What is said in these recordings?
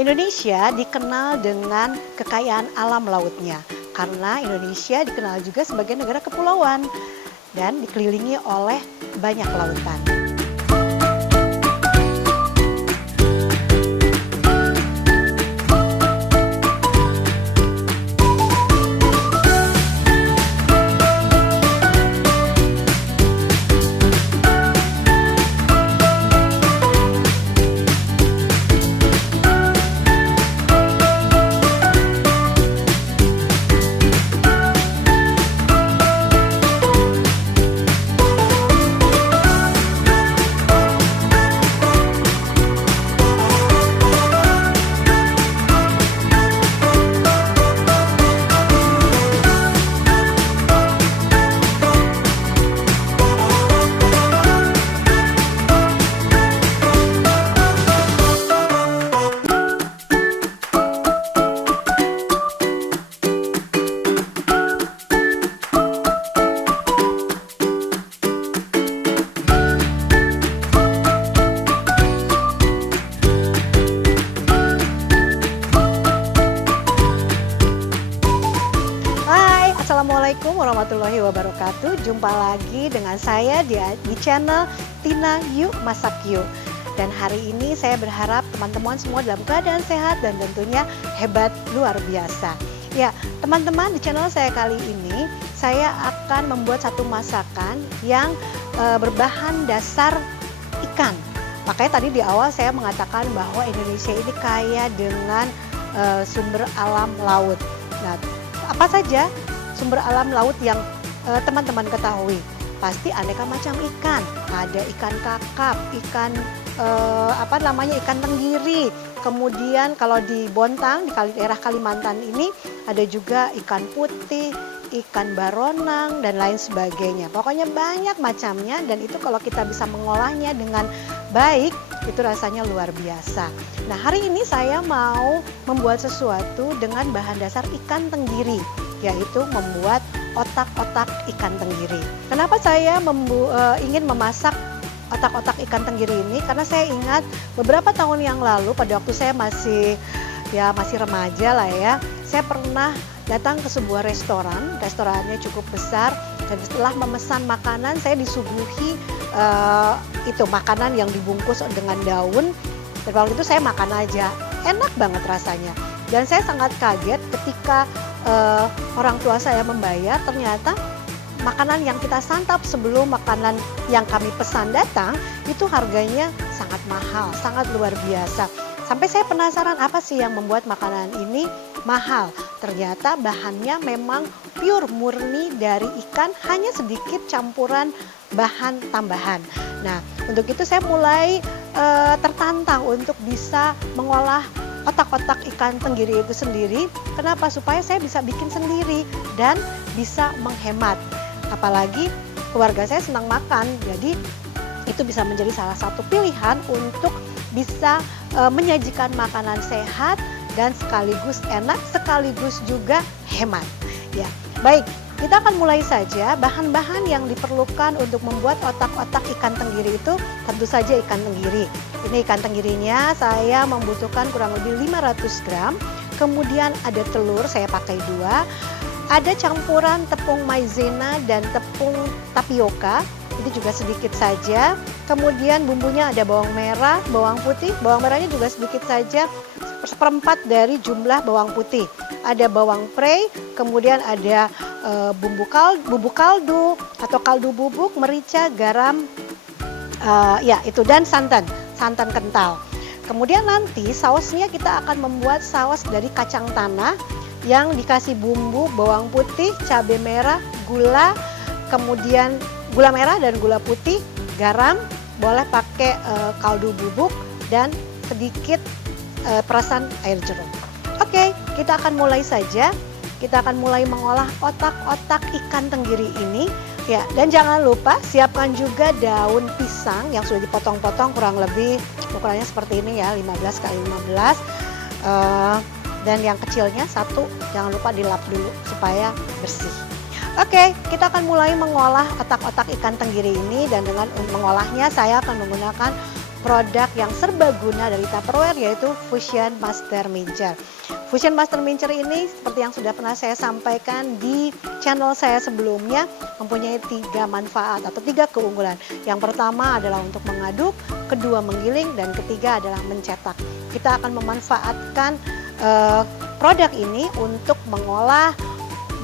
Indonesia dikenal dengan kekayaan alam lautnya karena Indonesia dikenal juga sebagai negara kepulauan dan dikelilingi oleh banyak lautan. Assalamualaikum warahmatullahi wabarakatuh. Jumpa lagi dengan saya di channel Tina Yuk Masak Yuk. Dan hari ini saya berharap teman-teman semua dalam keadaan sehat dan tentunya hebat luar biasa. Ya, teman-teman, di channel saya kali ini saya akan membuat satu masakan yang berbahan dasar ikan. Makanya tadi di awal saya mengatakan bahwa Indonesia ini kaya dengan sumber alam laut. Nah, apa saja sumber alam laut yang teman-teman ketahui? Pasti aneka macam ikan. Ada ikan kakap, ikan ikan tenggiri. Kemudian kalau di Bontang, di daerah Kalimantan ini ada juga ikan putih, ikan baronang dan lain sebagainya. Pokoknya banyak macamnya, dan itu kalau kita bisa mengolahnya dengan baik itu rasanya luar biasa. Nah, hari ini saya mau membuat sesuatu dengan bahan dasar ikan tenggiri, yaitu membuat otak-otak ikan tenggiri. Kenapa saya ingin memasak otak-otak ikan tenggiri ini? Karena saya ingat beberapa tahun yang lalu pada waktu saya masih remaja lah ya, saya pernah datang ke sebuah restorannya cukup besar, dan setelah memesan makanan saya disuguhi makanan yang dibungkus dengan daun, dan waktu itu saya makan aja, enak banget rasanya. Dan saya sangat kaget ketika orang tua saya membayar, ternyata makanan yang kita santap sebelum makanan yang kami pesan datang itu harganya sangat mahal, sangat luar biasa. Sampai saya penasaran apa sih yang membuat makanan ini mahal. Ternyata bahannya memang pure murni dari ikan, hanya sedikit campuran bahan tambahan. Nah, untuk itu saya mulai tertantang untuk bisa mengolah otak-otak ikan tenggiri itu sendiri. Kenapa? Supaya saya bisa bikin sendiri dan bisa menghemat. Apalagi keluarga saya senang makan, jadi itu bisa menjadi salah satu pilihan untuk bisa menyajikan makanan sehat dan sekaligus enak, sekaligus juga hemat. Ya, baik, kita akan mulai saja. Bahan-bahan yang diperlukan untuk membuat otak-otak ikan tenggiri itu tentu saja ikan tenggiri. Ini ikan tenggirinya saya membutuhkan kurang lebih 500 gram. Kemudian ada telur, saya pakai 2. Ada campuran tepung maizena dan tepung tapioka, itu juga sedikit saja. Kemudian bumbunya ada bawang merah, bawang putih. Bawang merahnya juga sedikit saja, 1/4 dari jumlah bawang putih. Ada bawang prei, kemudian ada bubuk kaldu atau kaldu bubuk, merica, garam, dan santan kental. Kemudian nanti sausnya kita akan membuat saus dari kacang tanah yang dikasih bumbu bawang putih, cabai merah, gula, kemudian gula merah dan gula putih, garam, boleh pakai kaldu bubuk, dan sedikit perasan air jeruk. Oke, kita akan mulai saja. Kita akan mulai mengolah otak-otak ikan tenggiri ini. Ya, dan jangan lupa siapkan juga daun pisang yang sudah dipotong-potong, kurang lebih ukurannya seperti ini ya, 15 x 15. Dan yang kecilnya 1, jangan lupa dilap dulu supaya bersih. Oke, kita akan mulai mengolah otak-otak ikan tenggiri ini, dan dengan mengolahnya saya akan menggunakan produk yang serbaguna dari Tupperware, yaitu Fusion Master Mincer. Fusion Master Mincer ini seperti yang sudah pernah saya sampaikan di channel saya sebelumnya, mempunyai 3 manfaat atau 3 keunggulan. Yang pertama adalah untuk mengaduk, kedua menggiling, dan ketiga adalah mencetak. Kita akan memanfaatkan produk ini untuk mengolah,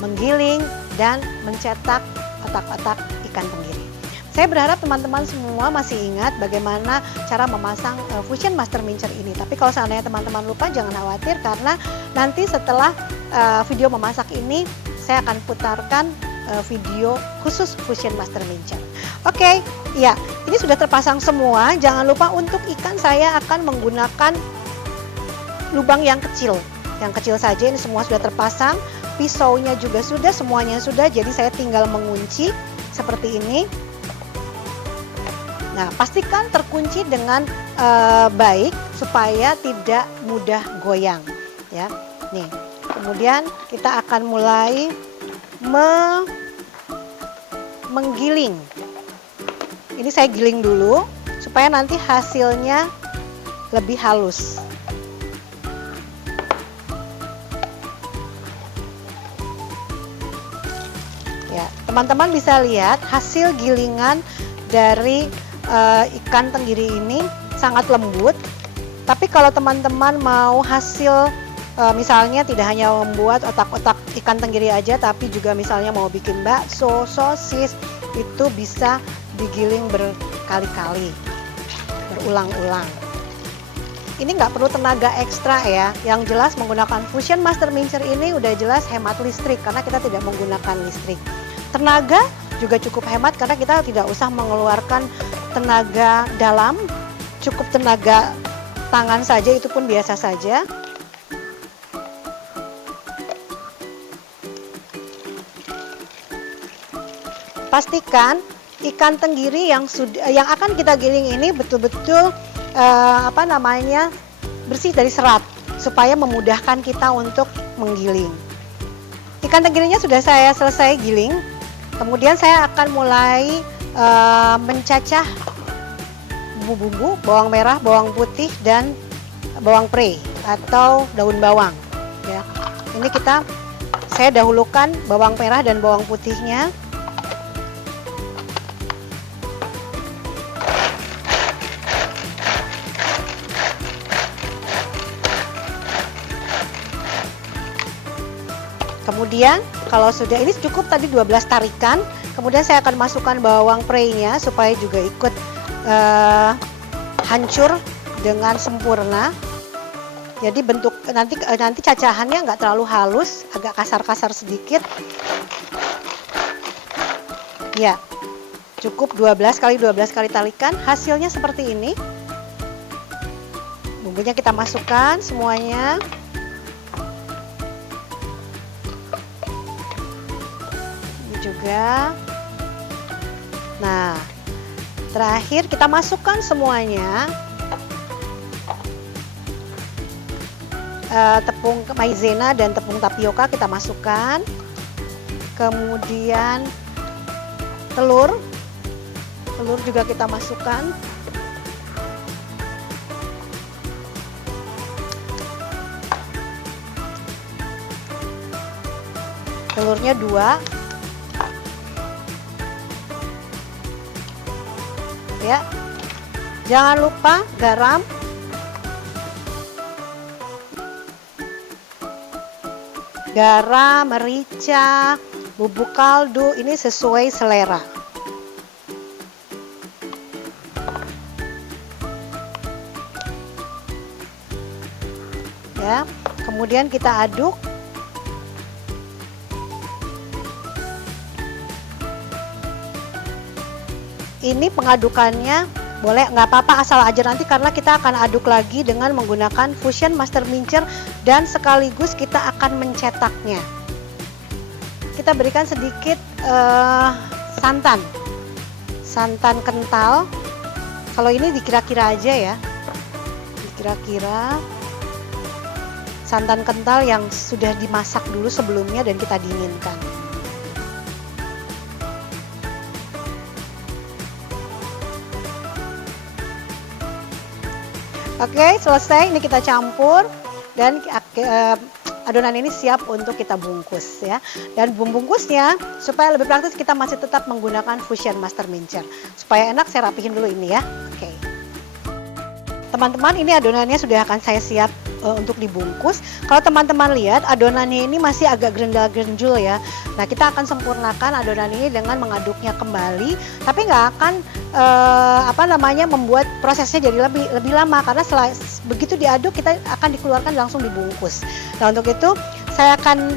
menggiling, dan mencetak otak-otak ikan tenggiri. Saya berharap teman-teman semua masih ingat bagaimana cara memasang Fusion Master Mincer ini. Tapi kalau seandainya teman-teman lupa, jangan khawatir, karena nanti setelah video memasak ini saya akan putarkan video khusus Fusion Master Mincer. Oke, ya, ini sudah terpasang semua. Jangan lupa untuk ikan saya akan menggunakan lubang yang kecil. Yang kecil saja, ini semua sudah terpasang. Pisaunya juga sudah, semuanya sudah. Jadi saya tinggal mengunci seperti ini. Nah, pastikan terkunci dengan baik supaya tidak mudah goyang, ya. Nih, kemudian kita akan mulai menggiling. Ini saya giling dulu supaya nanti hasilnya lebih halus. Ya, teman-teman bisa lihat hasil gilingan dari ikan tenggiri ini sangat lembut. Tapi kalau teman-teman mau hasil misalnya tidak hanya membuat otak-otak ikan tenggiri aja, tapi juga misalnya mau bikin bakso, sosis, itu bisa digiling berkali-kali, berulang-ulang. Ini nggak perlu tenaga ekstra ya. Yang jelas menggunakan Fusion Master Mincer ini udah jelas hemat listrik karena kita tidak menggunakan listrik. Tenaga juga cukup hemat karena kita tidak usah mengeluarkan tenaga dalam, cukup tenaga tangan saja, itu pun biasa saja. Pastikan ikan tenggiri yang akan kita giling ini betul-betul bersih dari serat supaya memudahkan kita untuk menggiling. Ikan tenggirinya sudah saya selesai giling. Kemudian saya akan mulai mencacah bumbu-bumbu, bawang merah, bawang putih, dan bawang pre atau daun bawang. Ya, ini saya dahulukan bawang merah dan bawang putihnya. Kemudian kalau sudah, ini cukup tadi 12 tarikan. Kemudian saya akan masukkan bawang prei-nya supaya juga ikut hancur dengan sempurna. Jadi bentuk nanti cacahannya nggak terlalu halus, agak kasar-kasar sedikit. Ya, cukup 12 kali tarikan. Hasilnya seperti ini. Bumbunya kita masukkan semuanya. Juga. Nah, terakhir kita masukkan semuanya. Tepung maizena dan tepung tapioka kita masukkan. Kemudian telur juga kita masukkan. Telurnya 2. Ya, jangan lupa garam, merica, bubuk kaldu, ini sesuai selera. Ya, kemudian kita aduk. Ini pengadukannya boleh nggak apa-apa, asal aja nanti, karena kita akan aduk lagi dengan menggunakan Fusion Master Mincer dan sekaligus kita akan mencetaknya. Kita berikan sedikit santan kental. Kalau ini dikira-kira aja ya, dikira-kira santan kental yang sudah dimasak dulu sebelumnya dan kita dinginkan. Oke, selesai. Ini kita campur dan adonan ini siap untuk kita bungkus ya. Dan bungkusnya supaya lebih praktis kita masih tetap menggunakan Fusion Master Mincer. Supaya enak saya rapihin dulu ini ya. Oke. Teman-teman, ini adonannya sudah akan saya siap untuk dibungkus. Kalau teman-teman lihat adonannya ini masih agak gerendal-gerendul ya. Nah, kita akan sempurnakan adonan ini dengan mengaduknya kembali, tapi nggak akan membuat prosesnya jadi lebih lama karena begitu diaduk kita akan dikeluarkan langsung dibungkus. Nah, untuk itu saya akan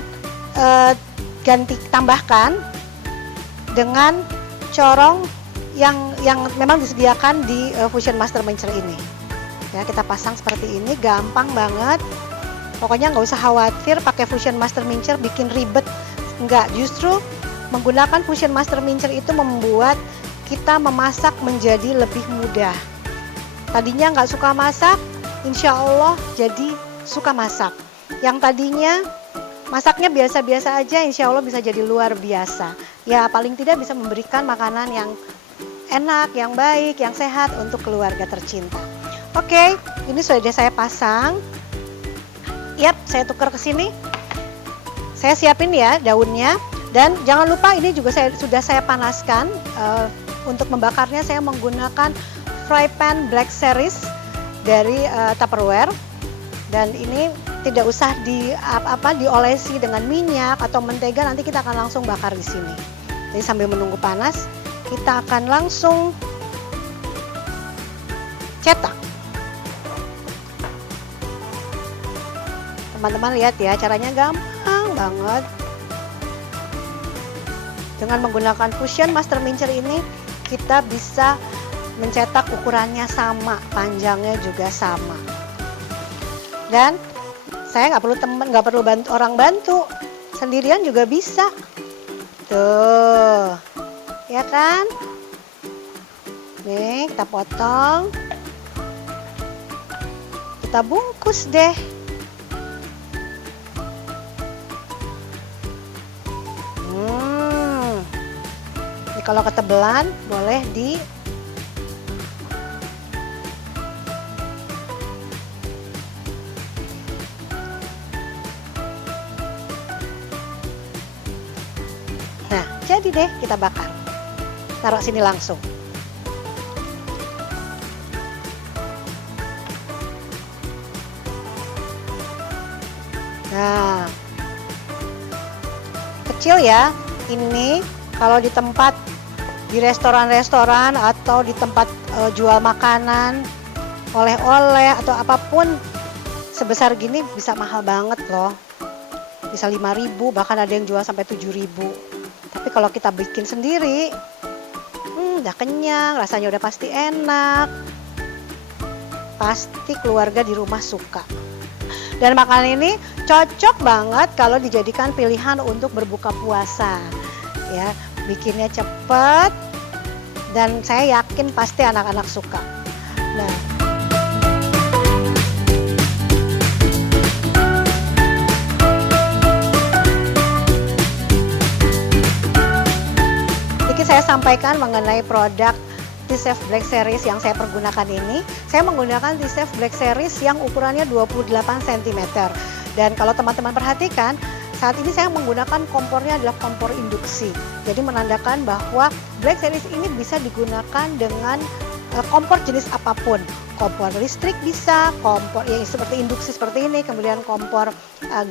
tambahkan dengan corong yang memang disediakan di Fusion Master Mincer ini. Ya, kita pasang seperti ini, gampang banget. Pokoknya nggak usah khawatir pakai Fusion Master Mincer bikin ribet. Enggak, justru menggunakan Fusion Master Mincer itu membuat kita memasak menjadi lebih mudah. Tadinya nggak suka masak, insya Allah jadi suka masak. Yang tadinya masaknya biasa-biasa aja, insya Allah bisa jadi luar biasa. Ya, paling tidak bisa memberikan makanan yang enak, yang baik, yang sehat untuk keluarga tercinta. Oke, ini sudah saya pasang. Yap, saya tukar ke sini. Saya siapin ya daunnya. Dan jangan lupa ini juga sudah saya panaskan. Untuk membakarnya saya menggunakan fry pan Black Series dari Tupperware. Dan ini tidak usah diolesi dengan minyak atau mentega. Nanti kita akan langsung bakar di sini. Jadi sambil menunggu panas, kita akan langsung cetak. Teman-teman lihat ya, caranya gampang banget. Dengan menggunakan Fusion Master Mincer ini, kita bisa mencetak ukurannya sama, panjangnya juga sama. Dan saya nggak perlu orang bantu, sendirian juga bisa. Tuh, ya kan? Nih, kita potong, kita bungkus deh. Kalau ketebelan boleh Nah, jadi deh kita bakar. Taruh sini langsung. Nah, kecil ya. Ini kalau di di restoran-restoran atau di tempat jual makanan, oleh-oleh atau apapun sebesar gini bisa mahal banget loh. Bisa 5.000, bahkan ada yang jual sampai 7.000. Tapi kalau kita bikin sendiri, udah kenyang, rasanya udah pasti enak. Pasti keluarga di rumah suka. Dan makanan ini cocok banget kalau dijadikan pilihan untuk berbuka puasa. Ya, bikinnya cepet dan saya yakin pasti anak-anak suka. Nah, sedikit saya sampaikan mengenai produk T-Chef Black Series yang saya pergunakan ini. Saya menggunakan T-Chef Black Series yang ukurannya 28 cm. Dan kalau teman-teman perhatikan, saat ini saya menggunakan kompornya adalah kompor induksi. Jadi menandakan bahwa Black Series ini bisa digunakan dengan kompor jenis apapun. Kompor listrik bisa, kompor yang seperti induksi seperti ini, kemudian kompor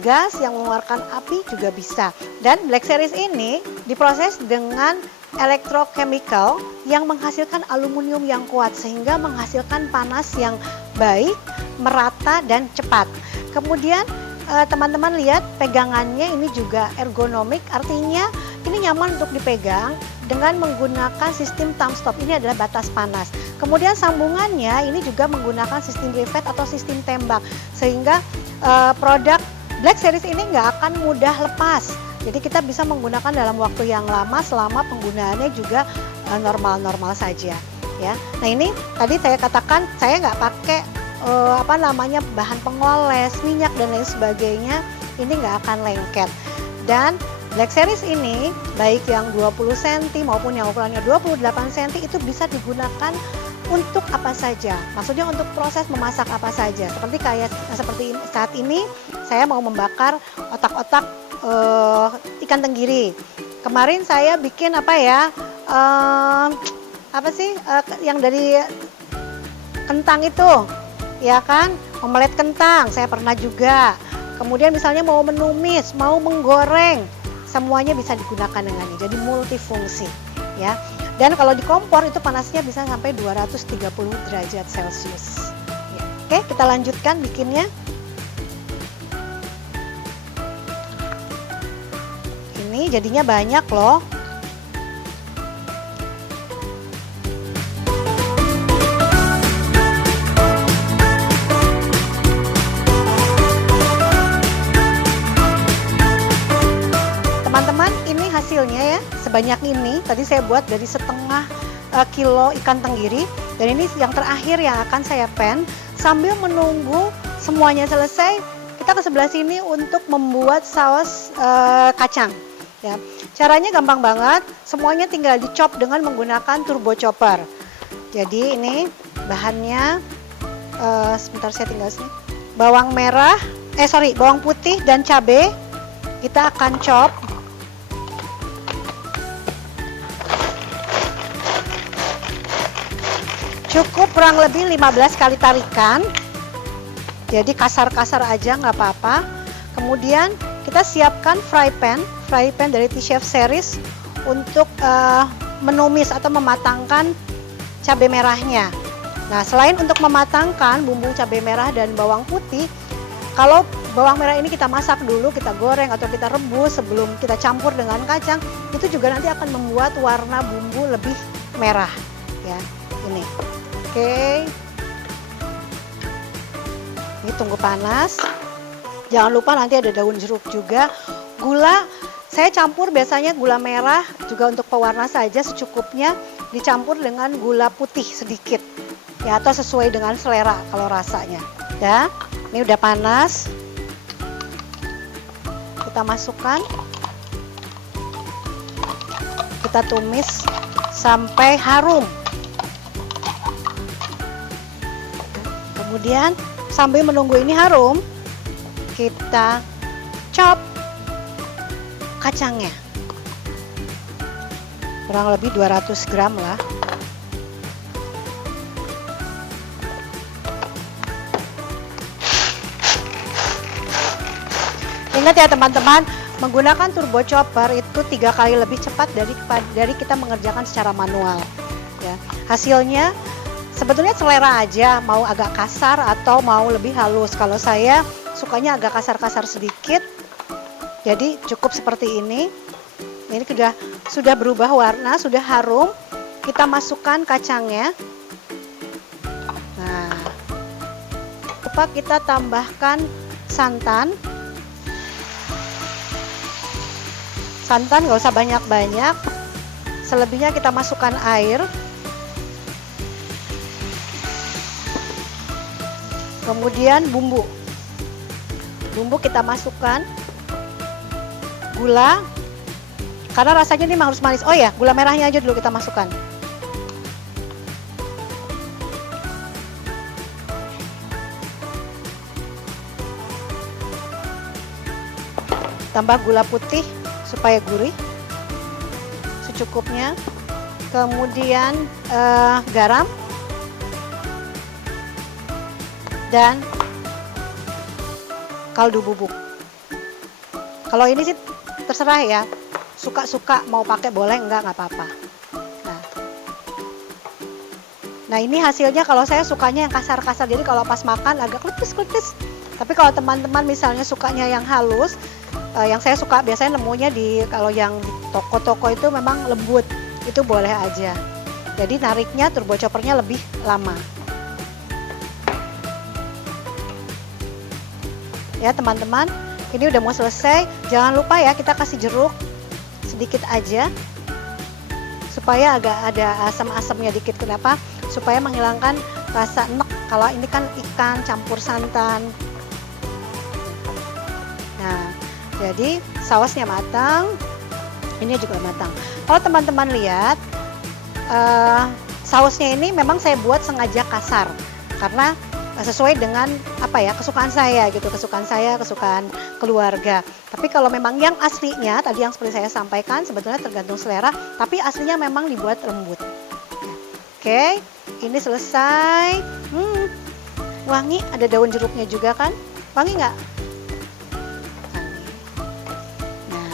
gas yang mengeluarkan api juga bisa. Dan Black Series ini diproses dengan elektrochemical yang menghasilkan aluminium yang kuat sehingga menghasilkan panas yang baik, merata dan cepat. Kemudian teman-teman lihat pegangannya ini juga ergonomik, artinya ini nyaman untuk dipegang dengan menggunakan sistem thumb stop. Ini adalah batas panas. Kemudian sambungannya ini juga menggunakan sistem rivet atau sistem tembak, sehingga produk Black Series ini nggak akan mudah lepas. Jadi kita bisa menggunakan dalam waktu yang lama selama penggunaannya juga normal-normal saja. Ya, nah ini tadi saya katakan saya nggak pakai bahan pengoles, minyak dan lain sebagainya, ini nggak akan lengket. Dan Black Series ini baik yang 20 cm maupun yang ukurannya 28 cm itu bisa digunakan untuk apa saja. Maksudnya untuk proses memasak apa saja. Seperti saat ini saya mau membakar otak-otak ikan tenggiri. Kemarin saya bikin apa ya? Yang dari kentang itu, ya kan? Omelet kentang saya pernah juga. Kemudian misalnya mau menumis, mau menggoreng, semuanya bisa digunakan dengan ini. Jadi multifungsi, ya. Dan kalau di kompor itu panasnya bisa sampai 230 derajat Celcius. Ya. Oke, kita lanjutkan bikinnya. Ini jadinya banyak loh. Teman-teman, ini hasilnya ya, sebanyak ini. Tadi saya buat dari setengah kilo ikan tenggiri, dan ini yang terakhir yang akan saya pan. Sambil menunggu semuanya selesai, kita ke sebelah sini untuk membuat saus kacang. Ya, caranya gampang banget, semuanya tinggal dicop dengan menggunakan turbo chopper. Jadi ini bahannya, sebentar saya tinggal sini. Bawang putih dan cabai kita akan chop. Cukup kurang lebih 15 kali tarikan. Jadi kasar-kasar aja nggak apa-apa. Kemudian kita siapkan fry pan dari T-Chef Series untuk menumis atau mematangkan cabai merahnya. Nah, selain untuk mematangkan bumbu cabai merah dan bawang putih, kalau bawang merah ini kita masak dulu, kita goreng atau kita rebus sebelum kita campur dengan kacang, itu juga nanti akan membuat warna bumbu lebih merah, ya. Ini. Oke. Ini tunggu panas. Jangan lupa nanti ada daun jeruk juga. Gula, saya campur biasanya gula merah juga untuk pewarna saja secukupnya, dicampur dengan gula putih sedikit. Ya, atau sesuai dengan selera kalau rasanya. Ya, ini udah panas. Kita masukkan. Kita tumis sampai harum. Kemudian sambil menunggu ini harum, kita chop kacangnya. Kurang lebih 200 gram lah. Ingat ya teman-teman, menggunakan turbo chopper itu 3 kali lebih cepat dari kita mengerjakan secara manual. Ya, hasilnya sebetulnya selera aja, mau agak kasar atau mau lebih halus. Kalau saya sukanya agak kasar-kasar sedikit, jadi cukup seperti ini. Ini sudah berubah warna, sudah harum. Kita masukkan kacangnya. Nah, kita tambahkan santan. Santan nggak usah banyak-banyak. Selebihnya kita masukkan air. Kemudian bumbu kita masukkan, gula, karena rasanya ini memang harus manis. Oh ya, gula merahnya aja dulu kita masukkan. Tambah gula putih supaya gurih, secukupnya. Kemudian garam dan kaldu bubuk. Kalau ini sih terserah ya, suka-suka mau pakai boleh, enggak apa-apa. Nah ini hasilnya, kalau saya sukanya yang kasar-kasar, jadi kalau pas makan agak kletis-kletis. Tapi kalau teman-teman misalnya sukanya yang halus, yang saya suka biasanya nemunya kalau yang di toko-toko itu memang lembut, itu boleh aja. Jadi nariknya turbo choppernya lebih lama. Ya teman-teman, ini udah mau selesai. Jangan lupa ya, kita kasih jeruk sedikit aja supaya agak ada asam-asamnya dikit. Kenapa? Supaya menghilangkan rasa enek. Kalau ini kan ikan campur santan. Nah, jadi sausnya matang, ini juga matang. Kalau teman-teman lihat, sausnya ini memang saya buat sengaja kasar karena sesuai dengan apa ya, kesukaan saya gitu, kesukaan keluarga. Tapi kalau memang yang aslinya tadi yang seperti saya sampaikan sebetulnya tergantung selera, tapi aslinya memang dibuat lembut. Oke, ini selesai. Wangi, ada daun jeruknya juga kan? Wangi nggak? Nah,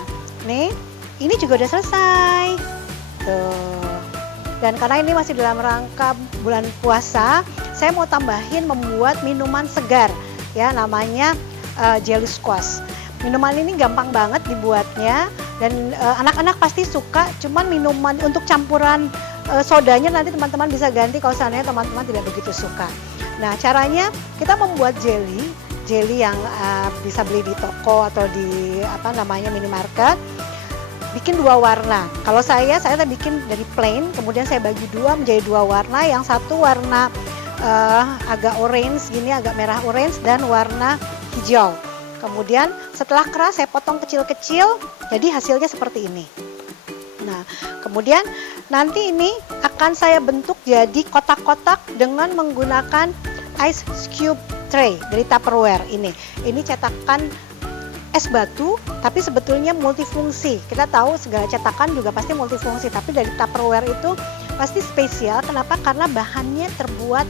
nih, ini juga udah selesai. Tuh. Dan karena ini masih dalam rangka bulan puasa, saya mau tambahin membuat minuman segar, ya namanya jelly squash. Minuman ini gampang banget dibuatnya dan anak-anak pasti suka. Cuman minuman untuk campuran sodanya nanti teman-teman bisa ganti kalau seandainya teman-teman tidak begitu suka. Nah, caranya kita membuat jelly yang bisa beli di toko atau di minimarket. Bikin 2 warna. Kalau saya bikin dari plain, kemudian saya bagi 2 menjadi 2 warna. Yang satu warna agak orange gini, agak merah orange, dan warna hijau. Kemudian setelah keras saya potong kecil-kecil, jadi hasilnya seperti ini. Nah, kemudian nanti ini akan saya bentuk jadi kotak-kotak dengan menggunakan ice cube tray dari Tupperware ini. Ini cetakan es batu, tapi sebetulnya multifungsi. Kita tahu segala cetakan juga pasti multifungsi, tapi dari Tupperware itu pasti spesial. Kenapa? Karena bahannya terbuat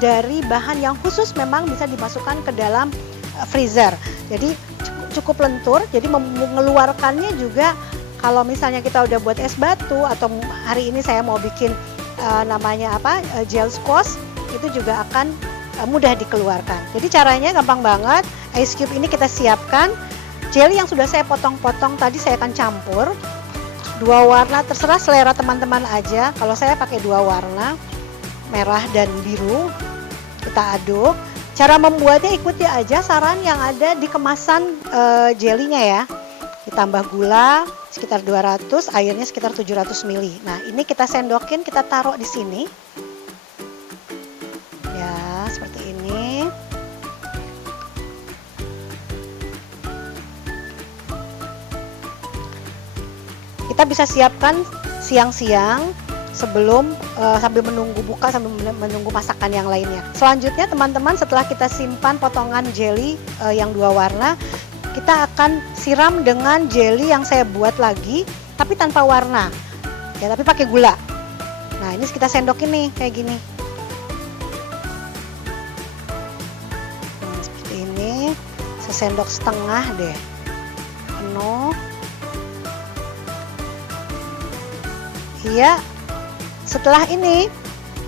dari bahan yang khusus memang bisa dimasukkan ke dalam freezer. Jadi cukup lentur, jadi mengeluarkannya juga kalau misalnya kita udah buat es batu atau hari ini saya mau bikin gel squash, itu juga akan mudah dikeluarkan. Jadi caranya gampang banget. Ice cube ini kita siapkan. Jelly yang sudah saya potong-potong tadi saya akan campur 2 warna, terserah selera teman-teman aja. Kalau saya pakai 2 warna, merah dan biru. Kita aduk. Cara membuatnya ikuti aja saran yang ada di kemasan jellynya ya. Ditambah gula sekitar 200, airnya sekitar 700 ml. Nah, ini kita sendokin, kita taruh di sini. Ya, seperti ini. Kita bisa siapkan siang-siang sebelum sambil menunggu buka, sambil menunggu masakan yang lainnya. Selanjutnya teman-teman, setelah kita simpan potongan jelly yang 2 warna, kita akan siram dengan jelly yang saya buat lagi tapi tanpa warna ya, tapi pakai gula. Nah, ini kita sendokin nih kayak gini. Seperti ini, sesendok setengah deh, penuh. Iya, setelah ini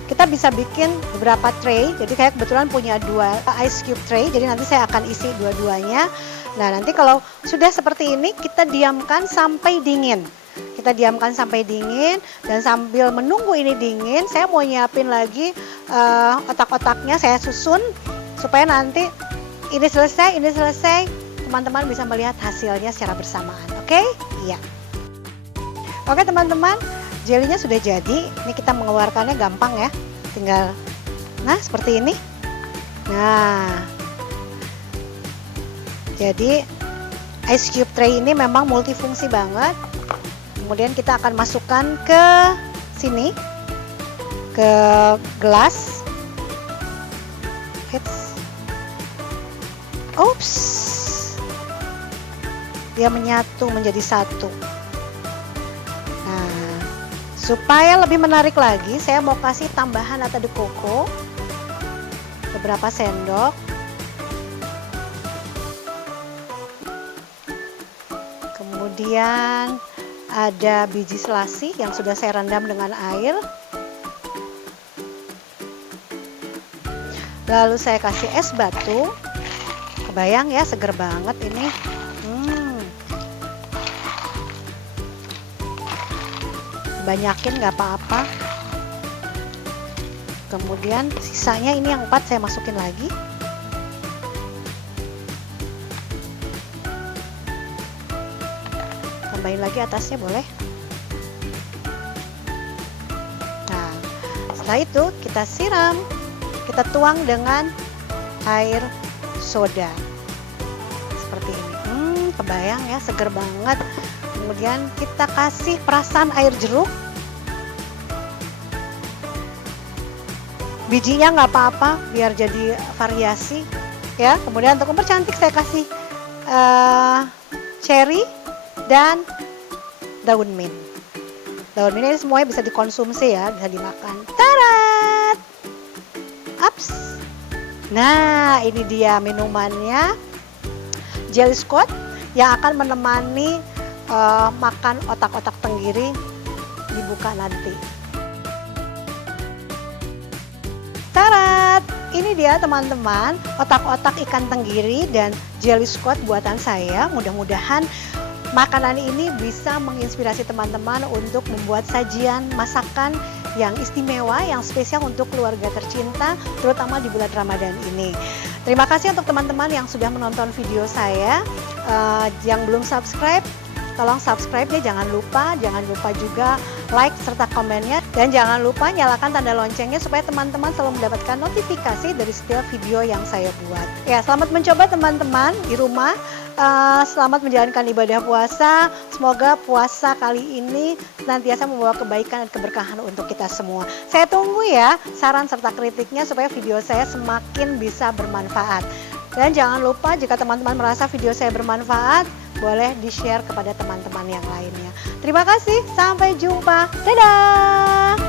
kita bisa bikin beberapa tray. Jadi saya kebetulan punya 2 ice cube tray, jadi nanti saya akan isi dua-duanya. Nah, nanti kalau sudah seperti ini kita diamkan sampai dingin. Kita diamkan sampai dingin, dan sambil menunggu ini dingin, saya mau nyiapin lagi otak-otaknya, saya susun supaya nanti ini selesai, teman-teman bisa melihat hasilnya secara bersamaan. Oke? Iya. Oke teman-teman, jelinya sudah jadi. Ini kita mengeluarkannya gampang ya, tinggal seperti ini. Nah, jadi ice cube tray ini memang multifungsi banget. Kemudian kita akan masukkan ke sini, ke gelas. Oops, dia menyatu menjadi satu. Nah, supaya lebih menarik lagi, saya mau kasih tambahan nata de coco beberapa sendok. Kemudian ada biji selasih yang sudah saya rendam dengan air. Lalu saya kasih es batu. Kebayang ya, seger banget ini. Banyakin nggak apa-apa. Kemudian sisanya ini yang 4 saya masukin lagi. Tambahin lagi atasnya boleh. Nah, setelah itu kita siram, kita tuang dengan air soda seperti ini. Kebayang ya, seger banget. Kemudian kita kasih perasan air jeruk. Bijinya nggak apa-apa, biar jadi variasi ya. Kemudian untuk mempercantik saya kasih cherry dan daun mint. Daun mint ini semuanya bisa dikonsumsi ya, bisa dimakan. Tarat! Ups. Nah, ini dia minumannya, jelly Scott yang akan menemani makan otak-otak tenggiri dibuka nanti. Tarat! Ini dia teman-teman, otak-otak ikan tenggiri dan jelly Scott buatan saya. Mudah-mudahan makanan ini bisa menginspirasi teman-teman untuk membuat sajian masakan yang istimewa, yang spesial untuk keluarga tercinta, terutama di bulan Ramadan ini. Terima kasih untuk teman-teman yang sudah menonton video saya. Yang belum subscribe, tolong subscribe ya, jangan lupa juga like serta komennya, dan jangan lupa nyalakan tanda loncengnya supaya teman-teman selalu mendapatkan notifikasi dari setiap video yang saya buat. Ya, selamat mencoba teman-teman di rumah. Selamat menjalankan ibadah puasa. Semoga puasa kali ini senantiasa membawa kebaikan dan keberkahan untuk kita semua. Saya tunggu ya saran serta kritiknya supaya video saya semakin bisa bermanfaat. Dan jangan lupa jika teman-teman merasa video saya bermanfaat, boleh di-share kepada teman-teman yang lainnya. Terima kasih, sampai jumpa. Dadah!